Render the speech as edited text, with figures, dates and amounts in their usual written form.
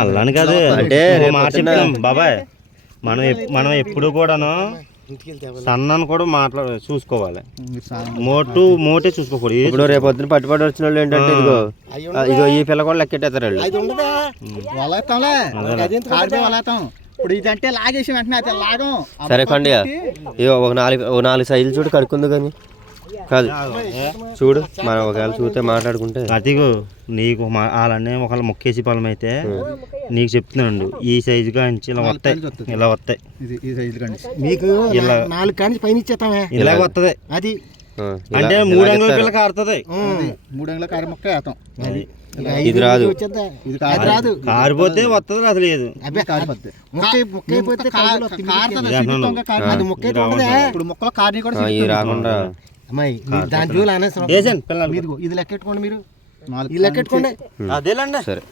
అల్లని కాదు అంటే మాట చెప్తాం బాబాయ్. మనం ఎప్పుడు కూడాను సన్నను కూడా చూసుకోవాలి. మోటే చూసుకోకూడదు. ఇప్పుడు రేపు పొద్దున పట్టుబడి వచ్చిన వాళ్ళు ఏంటంటే ఇదిగో ఈ పిల్ల కూడా లెక్కెట్టేస్తారు వాళ్ళు. ఇప్పుడు ఇదంటే లాగేసి వెంటనే అయితే లాగం. సరే కండియా ఇగో ఒక 4 సైజులు చూడు కడుక్కుంది కానీ కాదు చూడు మనం ఒకవేళ చూస్తే మాట్లాడుకుంటే అదిగో నీకు వాళ్ళనే ఒకళ్ళు మొక్కేసి పొలం అయితే నీకు చెప్తున్నాడు ఈ సైజు కాంచి ఇలా వస్తాయి మీకు 4 కాంచి పైన ఇచ్చేస్తామే ఇలా వస్తుంది. అది అంటే 3 అంగుళాల పిల్ల కారుతుంది. 3 అంగుళాల కారు మొక్క వేస్తాం. ఇది రాదు. కారిపోతే వస్తుంది అసలు లేదు. ఇప్పుడు మొక్కలు కారి కూడా రాకుండా దాని జూలు అనేసి ఇది లెక్కెట్టుకోండి. మీరు లెక్కెట్టుకోండి అదేలండి. సరే.